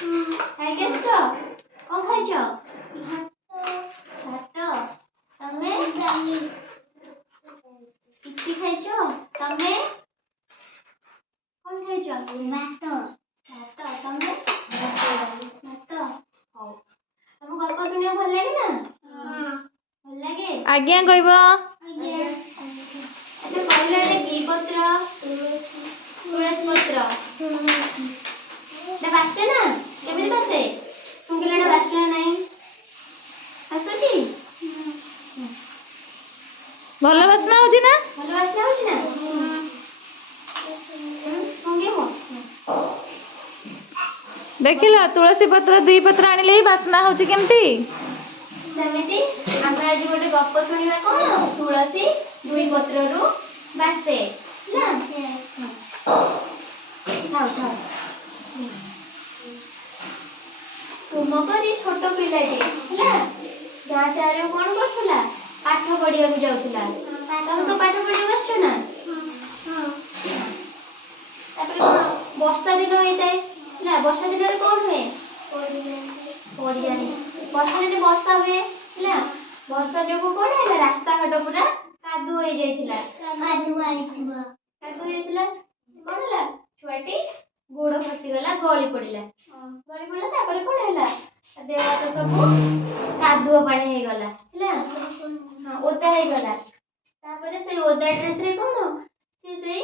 ଖାଇକି ଆସିଛ? କଣ ଖାଇଛ? ଭାତ। ତମେ? ଇପି ଖାଇଛ? ତମେ? କଣ ଖାଇଛ? ଭାତ। ତମେ? ଭାତ। ହଉ। ତମକୁ ଗପ ଶୁଣିବାକୁ ଭଲ ଲାଗେ ନା? ଭଲ ଲାଗେ? ଆଜ୍ଞା କହିବ। ଆଚ୍ଛା କହିଲ ଏଇଟା କି ପତ୍ର? ତୁଳସୀ ପତ୍ର। ଏଟା ବାସେ ନା? କେମିତି ବାସେ? ଶୁଙ୍ଘିଲା ଏଟା ବାସିଲା ନାହିଁ? ଆସୁଛି? ଭଲ ବାସ୍ନା ହଉଛି ନା? ଭଲ ବାସ୍ନା ହଉଛି ନା? ଶୁଙ୍ଘିବ? ଦେଖିଲ ତୁଳସୀ ପତ୍ର 2 ପତ୍ର ଆଣିଲେ ବି ବାସ୍ନା ହଉଛି କେମିତି? ସେମିତି ଆମେ ଆଜି ଗୋଟେ ଗପ ଶୁଣିବା କଣ? ତୁଳସୀ 2 ପତ୍ରରୁ ବାସେ ନା? ଥାଉ। ତୁମ ପରି ଛୋଟ ପିଲାଟିଏ ହେଲା ଗାଁ ଚାରିଆଡେ କଣ କରୁଥିଲା? ପାଠ ପଢିବାକୁ ଯାଉଥିଲା। ତମେ ସବୁ ପାଠ ପଢିବାକୁ ଆସିଛ ନା? ତାପରେ କଣ ବର୍ଷା ଦିନ ହେଇଥାଏ ହେଲା। ବର୍ଷା ଦିନରେ କଣ ହୁଏ? ପଡିଆରେ ବର୍ଷା ଦିନେ ବର୍ଷା ହୁଏ ହେଲା। ବର୍ଷା ଯୋଗୁ କଣ ହେଲା? ରାସ୍ତାଘାଟ ପୁରା କାଦୁଅ ହେଇଯାଇଥିଲା। କଣ ହେଲା? ଛୁଆଟି ଗୋଡ ଖସିଗଲା, ଗଳି ପଡିଲା। ତାପରେ କଣ ହେଲା? ଦେହ ହାତ ସବୁ କାଦୁଅ ପାଣି ହେଇଗଲା ହେଲା। ଓଦା ହେଇଗଲା। ତାପରେ ସେଇ ଓଦା ଡ୍ରେସରେ କଣ ସେ ସେଇ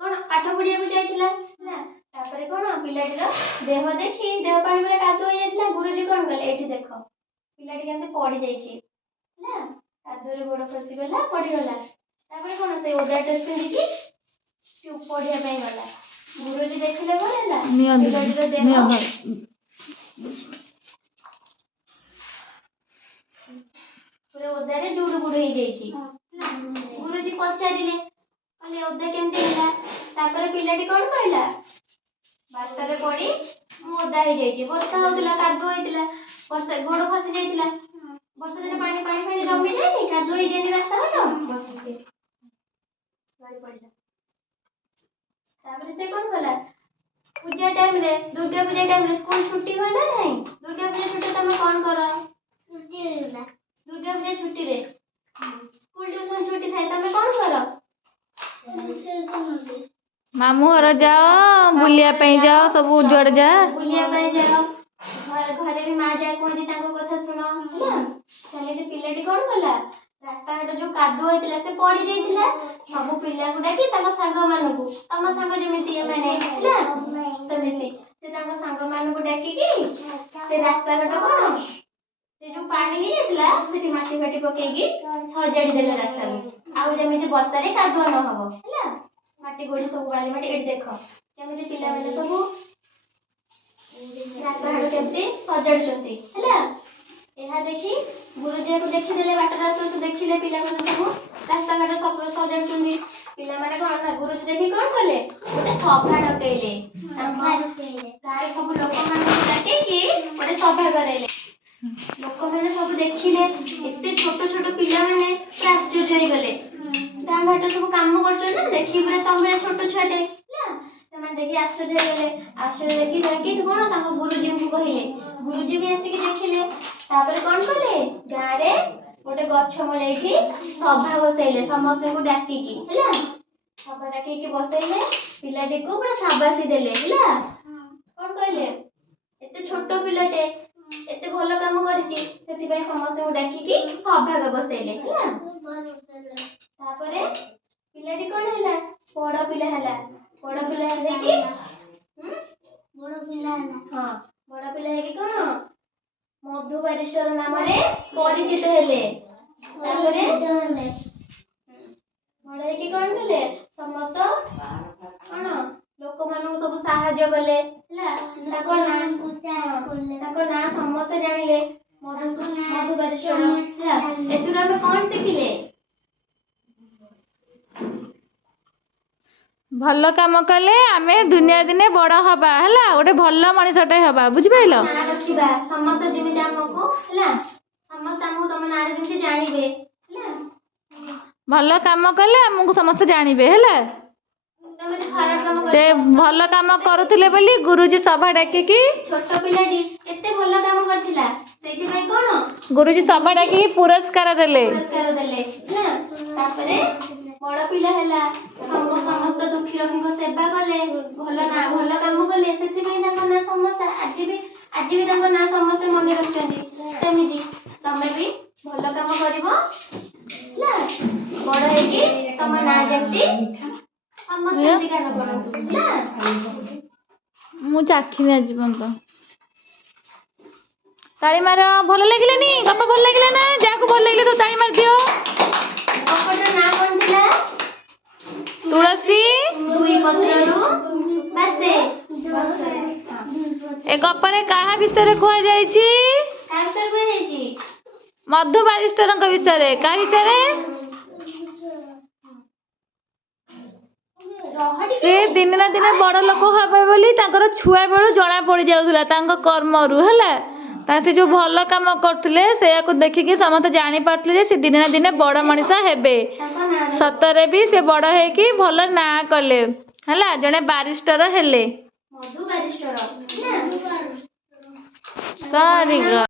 କଣ ପାଠ ପଢିବାକୁ ଯାଇଥିଲା ହେଲା। ତାପରେ କଣ ପିଲାଟିର ଦେହ ଦେଖି ଦେହ ପାଣି ପୁରା କାଦୁଅ ହେଇଯାଇଥିଲା। ଗୁରୁଜୀ କଣ କଲେ? ଏଇଠି ଦେଖ ପିଲାଟି କେମିତି ପଡି ଯାଇଛି ହେଲା। କାଦୁଅରେ ଗୋଡ ଖସିଗଲା, ପଡିଗଲା। ତାପରେ କଣ ସେଇ ଓଦା ଡ୍ରେସ ପିନ୍ଧିକି ପଢିବା ପାଇଁ ଗଲା। ଗୁରୁଜୀ ଦେଖିଲେ କଣ ହେଲା? ପିଲାଟିର ଦେହ ପୁରା ଓଦାରେ ଜୁଡୁ ବୁଡୁ ହେଇଯାଇଛି। ଗୁରୁଜୀ ପଚାରିଲେ କହିଲେ ଓଦା କେମିତି ହେଲା? ତାପରେ ପିଲାଟି କଣ କହିଲା? ବାଟରେ ପଡି ମୁଁ ଓଦା ହେଇଯାଇଛି। ବର୍ଷା ହଉଥିଲା, କାଦୁଅ ହେଇଥିଲା, ଗୋଡ ଖସି ଯାଇଥିଲା। ବର୍ଷା ଦିନେ ପାଣି ଜମି ଯାଇନି, କାଦୁଅ ହେଇଯାଇନି ରାସ୍ତାଘାଟ। ତାପରେ ସେ କଣ କଲା? ପୂଜା ଟାଇମରେ, ଦୁର୍ଗା ପୂଜା ଟାଇମରେ ସ୍କୁଲ ଛୁଟି ହୁଏ ନା ନାହିଁ? ଦୁର୍ଗା ପୂଜା ଛୁଟିରେ ତମେ କଣ କର? ଦୁର୍ଗା ପୂଜା ଛୁଟିରେ ସ୍କୁଲ ଟ୍ୟୁସନ ଛୁଟି ଥାଏ, ତମେ କଣ କର? ମାମୁଁ ଘର ଯାଅ, ବୁଲିବା ପାଇଁ ଯାଅ, ସବୁ ଯୁଆଡେ ଯା। ବୁଲିବା ପାଇଁ ଯାଅ। ଘରେ ବି ମା ଯାହା କୁହନ୍ତି ତାଙ୍କ କଥା ଶୁଣ ହେଲା। ସେମିତି ପିଲାଟି କଣ କଲା? ରାସ୍ତାଘାଟ ଯୋଉ କାଦୁଅ ହେଇଥିଲା ସେ ପଡି ଯାଇଥିଲା। ସବୁ ପିଲାଙ୍କୁ ଡାକି ତାଙ୍କ ସାଙ୍ଗମାନଙ୍କୁ, ତମ ସାଙ୍ଗ ଯେମିତି ଏମାନେ ହେଲା ସେମିତି ସେ ତାଙ୍କ ସାଙ୍ଗମାନଙ୍କୁ ଡାକିକି ସେ ରାସ୍ତାଘାଟ କଣ ସେ ଯୋଉ ପାଣି ହେଇଯାଇଥିଲା ସେଠି ମାଟି ଫାଟି ପକେଇକି ସଜାଡି ଦେଲେ ରାସ୍ତାକୁ। ଆଉ ଯେମିତି ବର୍ଷାରେ କାଦୁଅ ନ ହବ ହେଲା। ମାଟି ଗୋଡି ସବୁ ବାଲି ମାଟି। ଏଠି ଦେଖ କେମିତି ପିଲାମାନେ ସବୁ ରାସ୍ତାଘାଟ କେମିତି ସଜାଡୁଛନ୍ତି ହେଲା। ଏହା ଦେଖି ଗୁରୁଜୀକୁ ଦେଖିଦେଲେ, ବାଟରେ ଆସୁ ଆସୁ ଦେଖିଲେ ପିଲାମାନେ ସବୁ ରାସ୍ତାଘାଟ ସବୁ ସଜାଡୁଛନ୍ତି। ପିଲାମାନେ କଣ ନା ଗୁରୁଜୀ ଦେଖି କଣ କଲେ? ଗୋଟେ ସଭା ଡକେଇଲେ। ଗାଁରେ ସବୁ ଲୋକମାନଙ୍କୁ ଡାକିକି ଗୋଟେ ସଭା କରାଇଲେ। ଲୋକମାନେ ସବୁ ଦେଖିଲେ ଏତେ ଛୋଟ ଛୋଟ ପିଲାମାନେ ଆଶ୍ଚର୍ଯ୍ୟ ହେଇଗଲେ। ଗାଁ ଘାଟ ସବୁ କାମ କରୁଛନ୍ତି ନା, ଦେଖି ପୁରା ତମ ଭଳିଆ ଛୋଟ ଛୁଆଟେ ହେଲା। ସେମାନେ ଦେଖି ଆଶ୍ଚର୍ଯ୍ୟ ହେଇଗଲେ। ଆଶ୍ଚର୍ଯ୍ୟ ଦେଖି କଣ ତାଙ୍କ ଗୁରୁଜୀଙ୍କୁ କହିଲେ। ଗୁରୁଜୀ ବି ଆସିକି ଦେଖିଲେ। ତାପରେ କଣ କଲେ? ଗାଁରେ ଗୋଟେ ଗଛ ମୂଳେଇକି ସଭା ବସେଇଲେ ସମସ୍ତଙ୍କୁ ଡାକିକି ହେଲା। ସଭା ଡାକିକି ବସେଇଲେ। ପିଲାଟିକୁ ପୁରା ସାବାସୀ ଦେଲେ ହେଲା। କଣ କହିଲେ? ଏତେ ଛୋଟ ପିଲାଟେ ଏତେ ଭଲ କାମ କରିଛି, ସେଥିପାଇଁ ସମସ୍ତଙ୍କୁ ଡାକିକି ସଭା ବସେଇଲେ ହେଲା। ତାପରେ ପିଲାଟି କଣ ହେଲା? ବଡ ପିଲା ହେଲା। ବଡ ପିଲା ହେଇକି ହଁ ବଡ ପିଲା ହେଇକି କଣ ମଧୁ ବାରିଷ୍ଟର ନାମରେ ପରିଚିତ ହେଲେ। ତାପରେ ବଡ ହେଇକି କଣ କଲେ? ସମସ୍ତ କଣ ଲୋକମାନଙ୍କୁ ସବୁ ସାହାଯ୍ୟ କଲେ ହେଲା। ତାଙ୍କ ନାଁ ସମସ୍ତେ ଜାଣିଲେ ମଧୁ ବାରିଷ୍ଟର ହେଲା। ଏଥିରୁ ଆମେ କଣ ଶିଖିଲେ? ଭଲ କାମ କଲେ ଆମେ ଦୁନିଆ ଦିନେ ବଡ ହବା ହେଲା। ଗୋଟେ ଭଲ ମଣିଷଟେ ହବା, ବୁଝିପାରିଲ? ନାଁ ରଖିବା ସମସ୍ତେ ଯେମିତି ଆମକୁ ହେଲା। ସମସ୍ତେ ଆମକୁ ତମ ନାଁରେ ଯେମିତି ଜାଣିବେ ହେଲା। ଭଲ କାମ କଲେ ଆମକୁ ସମସ୍ତେ ଜାଣିବେ ହେଲା। କେମିତି ଖରାପ କାମ ସେ କରିବ? ଭଲ କାମ କରୁଥିଲେ ବୋଲି ଗୁରୁଜୀ ସଭା ଡାକିକି ଛୋଟ ପିଲାଟି ଏତେ ଭଲ କାମ କରିଥିଲା, ସେଇଥିପାଇଁ କଣ ଗୁରୁଜୀ ସଭା ଡାକିକି ପୁରସ୍କାର ଦେଲେ। ପୁରସ୍କାର ଦେଲେ ହେଲା। ତାପରେ ବଡ ପିଲା ହେଲା, ସମସ୍ତ ଦୁଃଖୀ ରୋଗୀଙ୍କ ସେବା କଲେ, ଭଲ କାମ କଲେ, ସେଥିପାଇଁ ତାଙ୍କ ନାଁ ସମସ୍ତେ ଆଜି ବି ତାଙ୍କ ନାଁ ସମସ୍ତେ ମନେ ରଖିଛନ୍ତି। ସେମିତି ତମେ ବି ଭଲ କାମ କରିବ ହେଲା, ବଡ ହେଇକି ତମ ନାଁ ଯେମିତି ସମସ୍ତେ ଏମିତି ଗାନ କରନ୍ତୁ ହେଲା। ମୁଁ ଚାଖିନି ଆଜି ପର୍ଯ୍ୟନ୍ତ। ତାଳି ମାର। ଭଲ ଲାଗିଲାନି? ଗପ ଭଲ ଲାଗିଲା ନା? ଯାହାକୁ ଭଲ ଲାଗିଲା ତ ତାଳି ମାରି ଦିଅ। ଗପଟାର ନାଁ କଣ ଥିଲା? ତୁଳସୀ ଦୁଇ ପତ୍ରରୁ ବାସେ। ଏ ଗପରେ କାହା ବିଷୟରେ କୁହାଯାଇଛି? କାହା ବିଷୟରେ କୁହାଯାଇଛି? ମଧୁ ବାରିଷ୍ଟରଙ୍କ ବିଷୟରେ। କାହା ବିଷୟରେ? ସେ ଦିନେ ନା ଦିନେ ବଡ ଲୋକ ହେବେ ବୋଲି ତାଙ୍କର ଛୁଆ ବେଳୁ ଜଣା ପଡି ଯାଉଥିଲା ତାଙ୍କ କର୍ମରୁ ହେଲା। ସେ ଯୋଉ ଭଲ କାମ କରୁଥିଲେ ସେଇଆକୁ ଦେଖିକି ସମସ୍ତେ ଜାଣି ପାରୁଥିଲେ ଯେ ସେ ଦିନେ ନା ଦିନେ ବଡ ମଣିଷ ହେବେ। ସତରେ ବି ସେ ବଡ ହେଇକି ଭଲ ନାଁ କଲେ ହେଲା, ଜଣେ ବାରିଷ୍ଟର ହେଲେ। ମଧୁ ବାରିଷ୍ଟର। ସରିଗ